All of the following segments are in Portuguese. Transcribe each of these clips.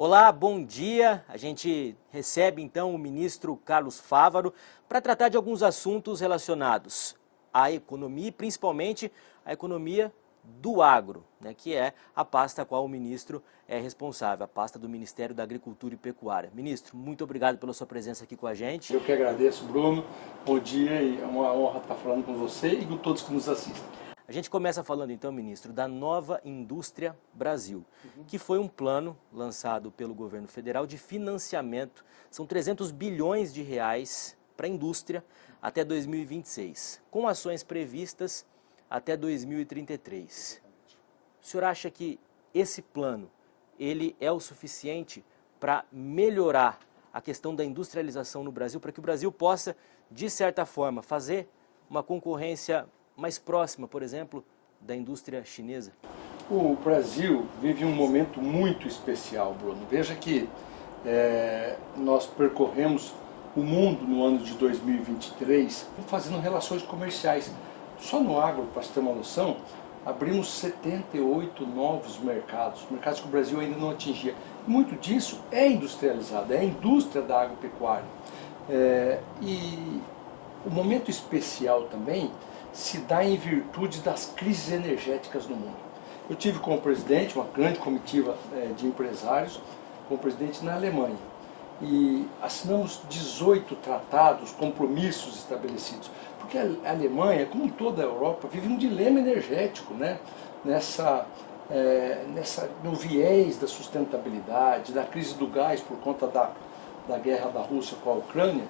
Olá, bom dia. A gente recebe então o ministro Carlos Fávaro para tratar de alguns assuntos relacionados à economia e principalmente à economia do agro, né, que é a pasta a qual o ministro é responsável, a pasta do Ministério da Agricultura e Pecuária. Ministro, muito obrigado pela sua presença aqui com a gente. Eu que agradeço, Bruno. Bom dia e é uma honra estar falando com você e com todos que nos assistem. A gente começa falando então, ministro, da Nova Indústria Brasil, que foi um plano lançado pelo governo federal de financiamento. São 300 bilhões de reais para a indústria até 2026, com ações previstas até 2033. O senhor acha que esse plano ele é o suficiente para melhorar a questão da industrialização no Brasil, para que o Brasil possa, de certa forma, fazer uma concorrência mais próxima, por exemplo, da indústria chinesa? O Brasil vive um momento muito especial, Bruno. Veja que nós percorremos o mundo no ano de 2023 fazendo relações comerciais. Só no agro, para você ter uma noção, abrimos 78 novos mercados que o Brasil ainda não atingia. Muito disso é industrializado, é a indústria da agropecuária. E o momento especial também se dá em virtude das crises energéticas no mundo. Eu tive como presidente uma grande comitiva de empresários, como presidente na Alemanha, e assinamos 18 tratados, compromissos estabelecidos, porque a Alemanha, como toda a Europa, vive um dilema energético, né? No viés da sustentabilidade, da crise do gás por conta da guerra da Rússia com a Ucrânia.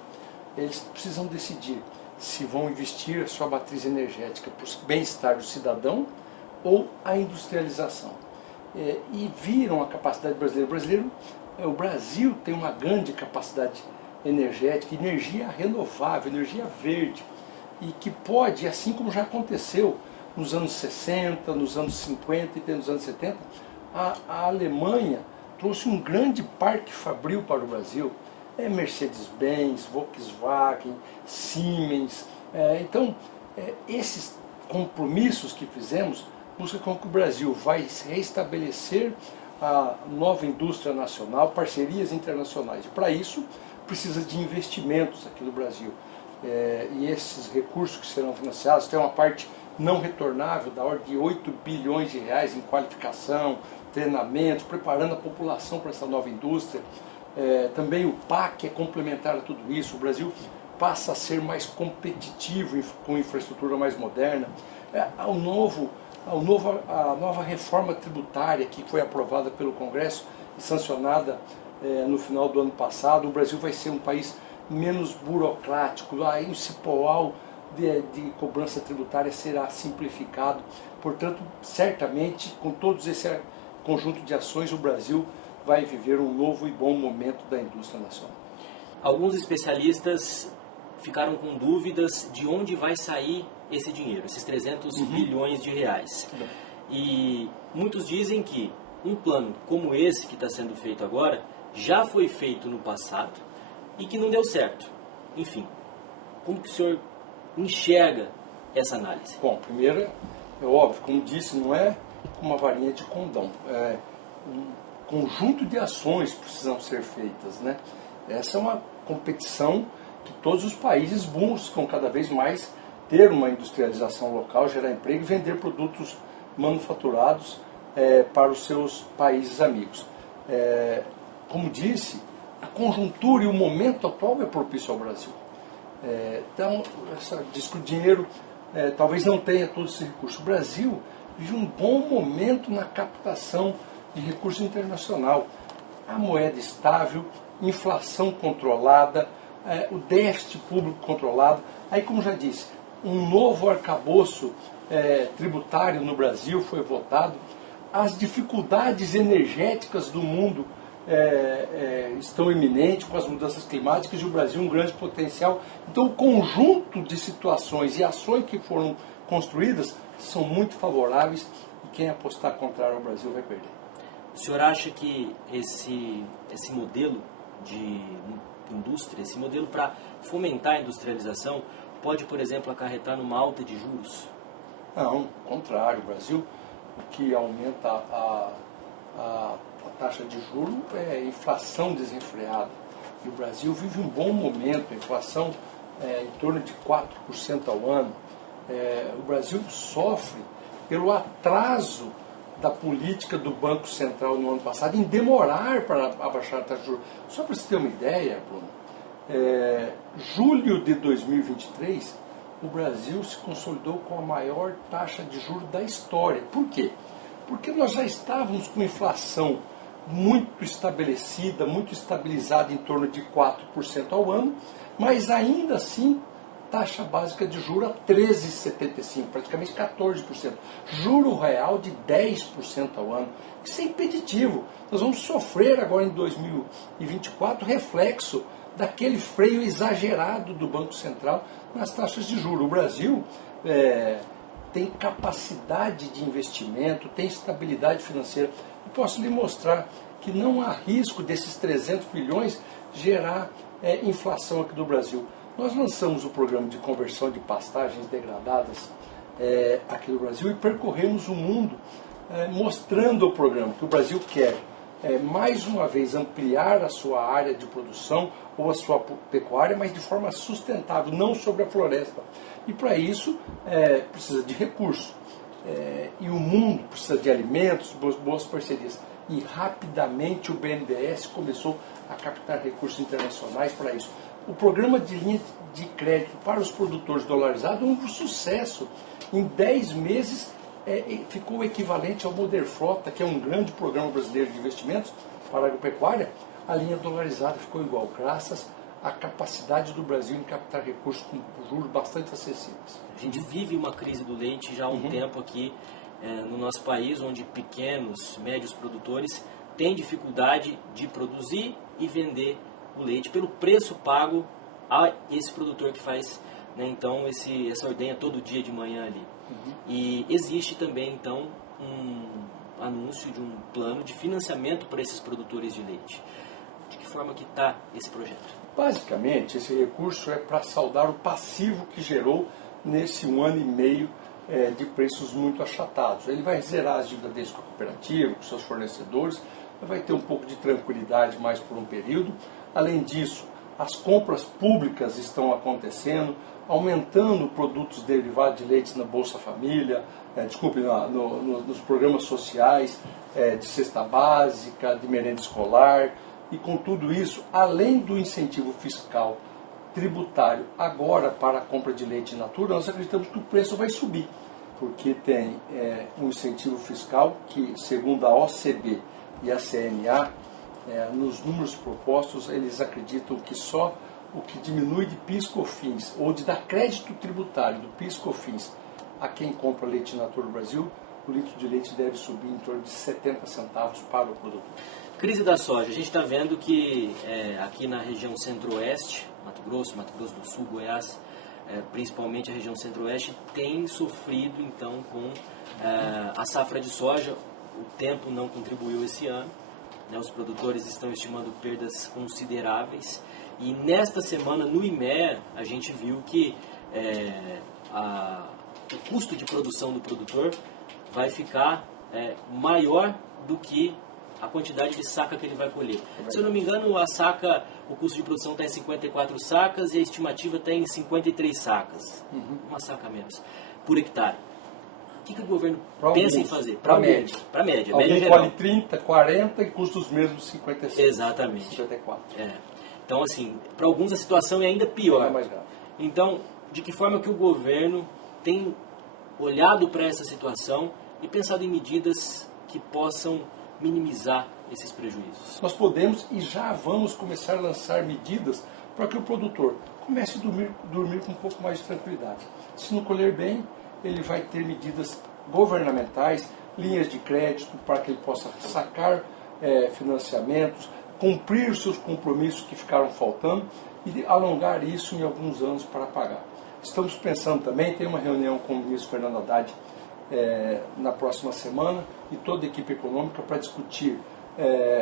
Eles precisam decidir se vão investir a sua matriz energética para o bem-estar do cidadão ou a industrialização. E viram a capacidade brasileira. O Brasil tem uma grande capacidade energética, energia renovável, energia verde, e que pode, assim como já aconteceu nos anos 60, nos anos 50 e nos anos 70, a Alemanha trouxe um grande parque fabril para o Brasil. Mercedes-Benz, Volkswagen, Siemens. Então, esses compromissos que fizemos buscam com que o Brasil vai restabelecer a nova indústria nacional, parcerias internacionais. E para isso, precisa de investimentos aqui no Brasil. E esses recursos que serão financiados tem uma parte não retornável da ordem de 8 bilhões de reais em qualificação, treinamento, preparando a população para essa nova indústria. Também o PAC é complementar a tudo isso. O Brasil passa a ser mais competitivo com infraestrutura mais moderna. A nova reforma tributária que foi aprovada pelo Congresso e sancionada no final do ano passado, o Brasil vai ser um país menos burocrático. O cipoal de cobrança tributária será simplificado. Portanto, certamente, com todos esse conjunto de ações, o Brasil vai viver um novo e bom momento da indústria nacional. Alguns especialistas ficaram com dúvidas de onde vai sair esse dinheiro, esses 300 bilhões de reais. E muitos dizem que um plano como esse que está sendo feito agora já foi feito no passado e que não deu certo. Enfim, como que o senhor enxerga essa análise? Bom, primeiro, é óbvio, como disse, não é uma varinha de condão. Conjunto de ações precisam ser feitas, né? Essa é uma competição que todos os países buscam cada vez mais ter uma industrialização local, gerar emprego e vender produtos manufaturados para os seus países amigos. Como disse, a conjuntura e o momento atual é propício ao Brasil. Então, diz que o dinheiro talvez não tenha todo esse recurso. O Brasil vive um bom momento na captação de recurso internacional. A moeda estável, inflação controlada, o déficit público controlado. Aí, como já disse, um novo arcabouço tributário no Brasil foi votado. As dificuldades energéticas do mundo estão iminentes com as mudanças climáticas e o Brasil um grande potencial. Então, o conjunto de situações e ações que foram construídas são muito favoráveis e quem apostar contrário ao Brasil vai perder. O senhor acha que esse modelo de indústria, esse modelo para fomentar a industrialização, pode, por exemplo, acarretar numa alta de juros? Não, ao contrário. O Brasil, o que aumenta a taxa de juros é inflação desenfreada. E o Brasil vive um bom momento, a inflação em torno de 4% ao ano. O Brasil sofre pelo atraso da política do Banco Central no ano passado em demorar para abaixar a taxa de juros. Só para você ter uma ideia, Bruno, julho de 2023, o Brasil se consolidou com a maior taxa de juros da história. Por quê? Porque nós já estávamos com inflação muito estabelecida, muito estabilizada em torno de 4% ao ano, mas ainda assim taxa básica de juros a 13,75%, praticamente 14%. Juro real de 10% ao ano. Isso é impeditivo. Nós vamos sofrer agora em 2024 reflexo daquele freio exagerado do Banco Central nas taxas de juros. O Brasil tem capacidade de investimento, tem estabilidade financeira. Eu posso lhe mostrar que não há risco desses 300 bilhões gerar inflação aqui do Brasil. Nós lançamos o programa de conversão de pastagens degradadas aqui no Brasil e percorremos o mundo mostrando o programa que o Brasil quer, mais uma vez, ampliar a sua área de produção ou a sua pecuária, mas de forma sustentável, não sobre a floresta. E para isso precisa de recursos. E o mundo precisa de alimentos, boas parcerias. E rapidamente o BNDES começou a captar recursos internacionais para isso. O programa de linha de crédito para os produtores dolarizados é um sucesso. Em 10 meses ficou equivalente ao Moderfrota, que é um grande programa brasileiro de investimentos para a agropecuária. A linha dolarizada ficou igual, graças à capacidade do Brasil em captar recursos com juros bastante acessíveis. A gente vive uma crise do leite já há um tempo aqui no nosso país, onde pequenos, médios produtores têm dificuldade de produzir e vender o leite pelo preço pago a esse produtor que faz, né, então essa ordenha todo dia de manhã ali. E existe também então um anúncio de um plano de financiamento para esses produtores de leite. De que forma que está esse projeto? Basicamente, esse recurso é para saldar o passivo que gerou nesse 1 ano e meio de preços muito achatados. Ele vai zerar as dívidas deles com a cooperativa, com seus fornecedores, vai ter um pouco de tranquilidade mais por um período. Além disso, as compras públicas estão acontecendo, aumentando produtos derivados de leite na Bolsa Família, nos programas sociais, de cesta básica, de merenda escolar. E com tudo isso, além do incentivo fiscal tributário agora para a compra de leite in natura, nós acreditamos que o preço vai subir, porque tem um incentivo fiscal que, segundo a OCB e a CNA, nos números propostos, eles acreditam que só o que diminui de PIS/COFINS, ou de dar crédito tributário do PIS/COFINS a quem compra leite in natura no Brasil, o litro de leite deve subir em torno de 70 centavos para o produtor. Crise da soja. A gente está vendo que aqui na região centro-oeste, Mato Grosso do Sul, Goiás, principalmente a região centro-oeste, tem sofrido então com a safra de soja. O tempo não contribuiu esse ano, né? Os produtores estão estimando perdas consideráveis. E nesta semana, no IMEA, a gente viu que o custo de produção do produtor vai ficar maior do que a quantidade de saca que ele vai colher. Se eu não me engano, o custo de produção está em 54 sacas e a estimativa está em 53 sacas. Uma saca menos por hectare. O que o governo pensa em fazer? Para a média. Para a média. Alguém colhe 30, 40 e custa os mesmos 56. Exatamente. 54. Então, assim, para alguns a situação é ainda pior. É mais grave. Então, de que forma que o governo tem olhado para essa situação e pensado em medidas que possam minimizar esses prejuízos? Nós podemos e já vamos começar a lançar medidas para que o produtor comece a dormir com um pouco mais de tranquilidade. Se não colher bem, ele vai ter medidas governamentais, linhas de crédito para que ele possa sacar financiamentos, cumprir os seus compromissos que ficaram faltando e alongar isso em alguns anos para pagar. Estamos pensando também, tem uma reunião com o ministro Fernando Haddad na próxima semana e toda a equipe econômica para discutir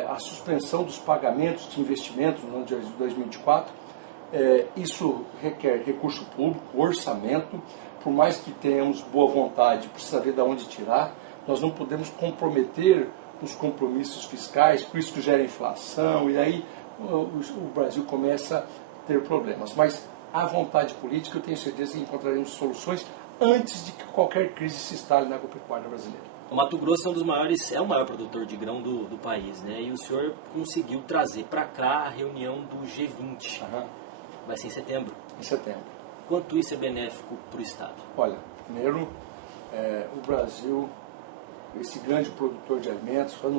a suspensão dos pagamentos de investimentos no ano de 2024. Isso requer recurso público, orçamento. Por mais que tenhamos boa vontade, precisa ver de onde tirar. Nós não podemos comprometer os compromissos fiscais, por isso que gera inflação, e aí o Brasil começa a ter problemas. Mas a vontade política, eu tenho certeza que encontraremos soluções antes de que qualquer crise se instale na agropecuária brasileira. O Mato Grosso é o maior produtor de grão do país, né? E o senhor conseguiu trazer para cá a reunião do G20. Vai ser em setembro. Em setembro. Quanto isso é benéfico para o Estado? Olha, primeiro, o Brasil, esse grande produtor de alimentos, foi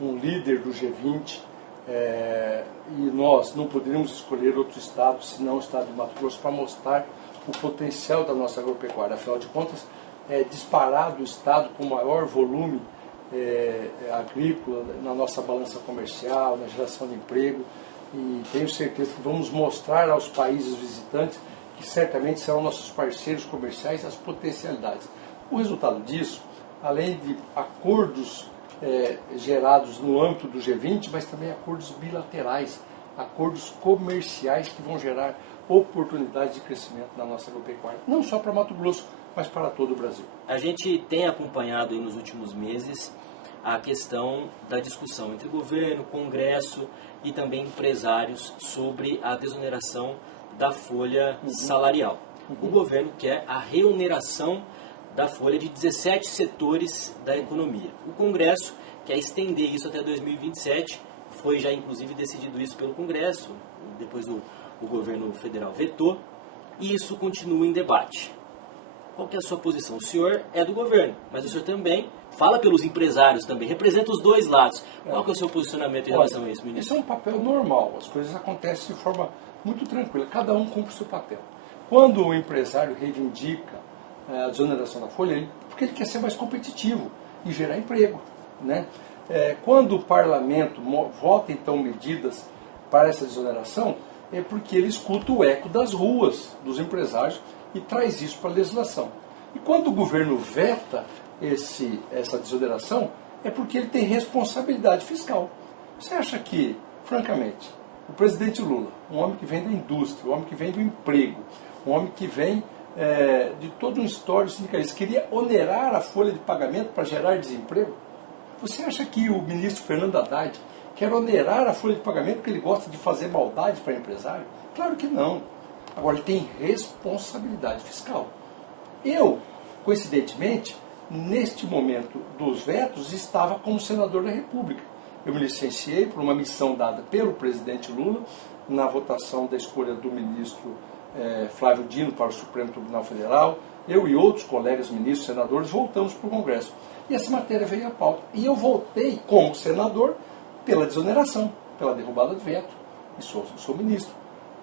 um líder do G20, e nós não poderíamos escolher outro estado senão o estado de Mato Grosso para mostrar o potencial da nossa agropecuária. Afinal de contas, é disparado o estado com maior volume agrícola na nossa balança comercial, na geração de emprego, e tenho certeza que vamos mostrar aos países visitantes, que certamente serão nossos parceiros comerciais, as potencialidades. O resultado disso, além de acordos gerados no âmbito do G20, mas também acordos bilaterais, acordos comerciais que vão gerar oportunidades de crescimento na nossa agropecuária, não só para Mato Grosso, mas para todo o Brasil. A gente tem acompanhado aí nos últimos meses a questão da discussão entre governo, Congresso e também empresários sobre a desoneração da folha salarial. O governo quer a reoneração da folha de 17 setores da economia. O Congresso quer estender isso até 2027, foi já inclusive decidido isso pelo Congresso, depois o governo federal vetou, e isso continua em debate. Qual que é a sua posição? O senhor é do governo, mas o senhor também fala pelos empresários também, representa os dois lados. Qual que é o seu posicionamento em relação a isso, ministro? Isso é um papel normal, as coisas acontecem de forma muito tranquila, cada um cumpre o seu papel. Quando o empresário reivindica a desoneração da folha, porque ele quer ser mais competitivo e gerar emprego, né? Quando o parlamento vota então medidas para essa desoneração, é porque ele escuta o eco das ruas, dos empresários, e traz isso para a legislação. E quando o governo veta essa desoneração, é porque ele tem responsabilidade fiscal. Você acha que, francamente, o presidente Lula, um homem que vem da indústria, um homem que vem do emprego, um homem que vem de todo um histórico sindicalista, queria onerar a folha de pagamento para gerar desemprego? Você acha que o ministro Fernando Haddad quer onerar a folha de pagamento porque ele gosta de fazer maldade para empresário? Claro que não. Agora, ele tem responsabilidade fiscal. Eu, coincidentemente, neste momento dos vetos, estava como senador da República. Eu me licenciei por uma missão dada pelo presidente Lula na votação da escolha do ministro Flávio Dino para o Supremo Tribunal Federal. Eu e outros colegas ministros, senadores, voltamos para o Congresso. E essa matéria veio à pauta. E eu voltei como senador pela desoneração, pela derrubada do veto. E sou ministro.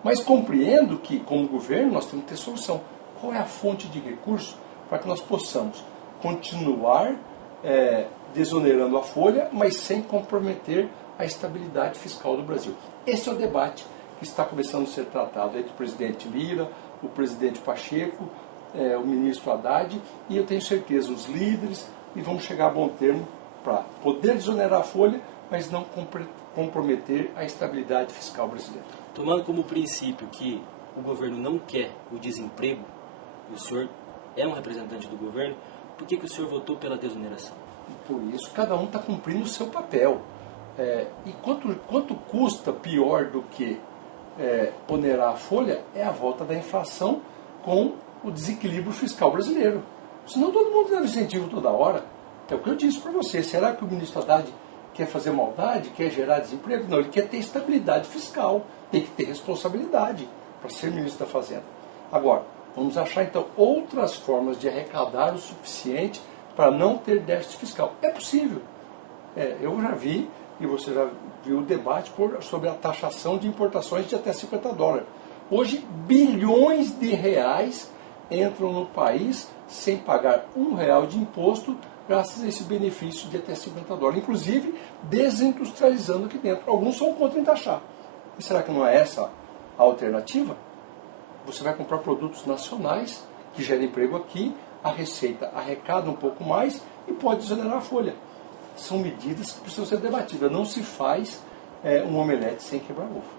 Mas compreendo que, como governo, nós temos que ter solução. Qual é a fonte de recursos para que nós possamos continuar desonerando a folha, mas sem comprometer a estabilidade fiscal do Brasil? Esse é o debate que está começando a ser tratado entre o presidente Lira, o presidente Pacheco, o ministro Haddad, e eu tenho certeza, os líderes, e vamos chegar a bom termo para poder desonerar a folha, mas não comprometer a estabilidade fiscal brasileira. Tomando como princípio que o governo não quer o desemprego, e o senhor é um representante do governo, por que o senhor votou pela desoneração? Por isso, cada um está cumprindo o seu papel. E quanto custa pior do que onerar a folha é a volta da inflação com o desequilíbrio fiscal brasileiro. Senão todo mundo dá incentivo toda hora. É o que eu disse para você. Será que o ministro Haddad quer fazer maldade, quer gerar desemprego? Não, ele quer ter estabilidade fiscal, tem que ter responsabilidade para ser ministro da Fazenda. Agora, vamos achar então outras formas de arrecadar o suficiente para não ter déficit fiscal. É possível. Eu já vi, e você já viu o debate sobre a taxação de importações de até $50. Hoje, bilhões de reais entram no país sem pagar R$1 de imposto, graças a esse benefício de até $50. Inclusive, desindustrializando aqui dentro. Alguns são contra em taxar. E será que não é essa a alternativa? Você vai comprar produtos nacionais que geram emprego aqui, a Receita arrecada um pouco mais e pode desonerar a folha. São medidas que precisam ser debatidas. Não se faz um omelete sem quebrar ovo.